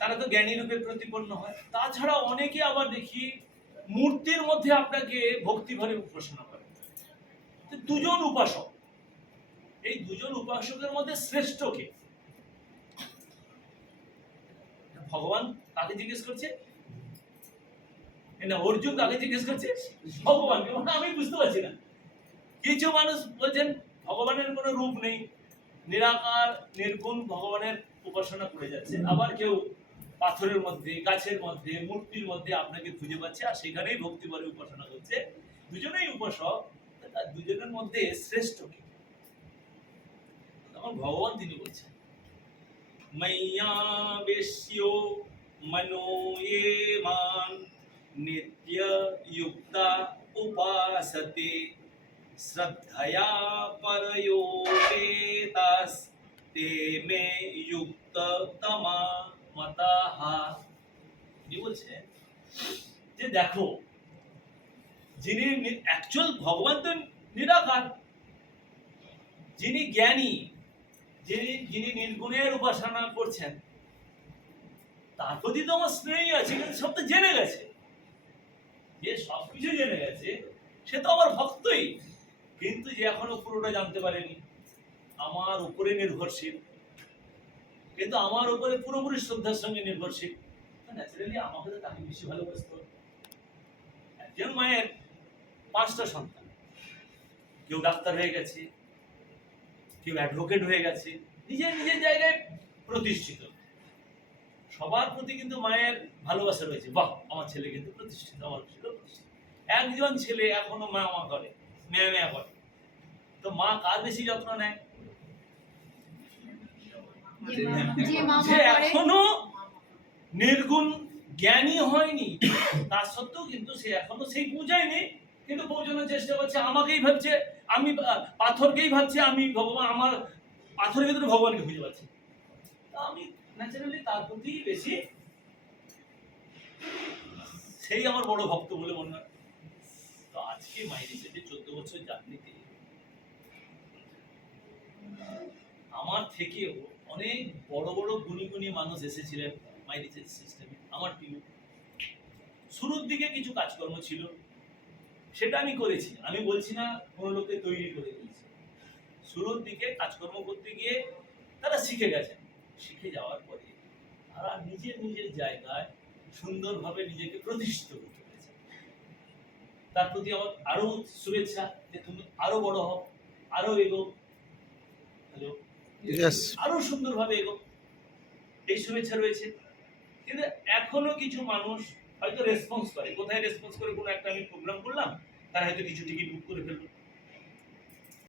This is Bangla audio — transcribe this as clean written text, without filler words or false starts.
তারা তো জ্ঞানী রূপে প্রতিপন্ন হয়। তাছাড়া অনেকে আবার দেখি মূর্তির মধ্যে আপনাকে ভক্তি ভরে উপাসনা করে। দুজন উপাসক, এই দুজন উপাসকের মধ্যে শ্রেষ্ঠ কে? ভগবান কাকে জিজ্ঞেস করছে? না, অর্জুন কাকে জিজ্ঞেস করছে? ভগবানকে। আমি বুঝতে পারছি না। কিছু মানুষ বলছেন ভগবানের কোনো রূপ নেই, নিরাকার নির্গুণ ভগবানের উপাসনা করে যাচ্ছে। আবার কেউ পাথরের মধ্যে, গাছের মধ্যে, মূর্তির মধ্যে আপনাকে খুঁজে পাচ্ছে আর সেখানেই ভক্তি ভরে উপাসনা করছে। দুজনেই উপাসক, দুজনের মধ্যে শ্রেষ্ঠ কে? তখন ভগবান তিনি বলছেন, ময়্যা বেশ্যো মনো ये মান নিত্য যুক্তা উপাসতে শ্রদ্ধয়া পরয়োপেতাস তে মে যুক্ততমা মতাঃ। কি বলছেন যে দেখো, যিনি অ্যাকচুয়াল ভগবান তো নিরাকার, যিনি জ্ঞানী, যিনি নির্গুণের উপাসনা করছেন, তার প্রতি তো আমার স্নেহই আছে। কিন্তু সব তো জেনে গেছে, যে সবকিছু জেনে গেছে সে তো আমার ভক্তই, কিন্তু যে এখনো পুরোটা জানতে পারেনি, আমার উপরে নির্ভরশীল, কিন্তু আমার উপরে পুরোপুরি শ্রদ্ধার সঙ্গে নির্ভরশীল, ন্যাচারালি আমাকে তো তাকে বেশি ভালোবাসতে হবে। একজন মায়ের 5টা সন্তান, কেউ ডাক্তার হয়ে গেছে, কেউ অ্যাডভোকেট হয়ে গেছে, নিজের নিজের জায়গায় প্রতিষ্ঠিত, সবার প্রতি কিন্তু মায়ের ভালোবাসা রয়েছে। বাহ, আমার ছেলে কিন্তু প্রতিষ্ঠিত, আমার ছেলে প্রতিষ্ঠিত। একজন ছেলে এখনো মা মা করে, মেয়া মেয়া করে, তো মা কার বেশি যত্ন নেয়? যে এখনো নির্গুণ জ্ঞানী হয়নি, তার সত্ত্বেও কিন্তু সে এখনো সেই পূজায়নি, কিন্তু পৌঁছানোর চেষ্টা করছে। আমাকেই ভাবছে, আমি পাথরকেই ভাবছে আমি ভগবান, আমার পাথরের ভিতরে ভগবানকে খুঁজে পাচ্ছি। আমি ন্যাচারালি তার প্রতি বেশি, সেই আমার বড় ভক্ত বলে মনে হয়। তো আজকে মাইরি সেটে 14 বছর জার্নিতে আমার থেকেও অনেক বড় বড় গুণী গুণী মানুষ এসেছিলেন মাই রিসার্চ সিস্টেমে, আমার টিম। শুরুর দিকে কিছু কাজকর্ম ছিল, সেটা আমি করেছি, আমি বলছি না কোনো লোককে তৈরি করে দিয়েছি। শুরুর দিকে কাজকর্ম করতে গিয়ে তারা শিখে গেছেন, শিখে যাওয়ার পরে তারা নিজের নিজের জায়গায় সুন্দরভাবে নিজেকে প্রতিষ্ঠিত করতে পেরেছে। তার প্রতি আমার আরো শুভেচ্ছা, যে তুমি আরো বড় হও, আরো এগো, হ্যালো, আরো সুন্দরভাবে এগো, এই শুভেচ্ছা রয়েছে। কিন্তু এখনো কিছু মানুষ হয়তো রেসপন্স করে, কোথায় রেসপন্স করে, কোনো একটা আমি প্রোগ্রাম করলাম, তারা হয়তো কিছু টিকিট বুক করে ফেললো,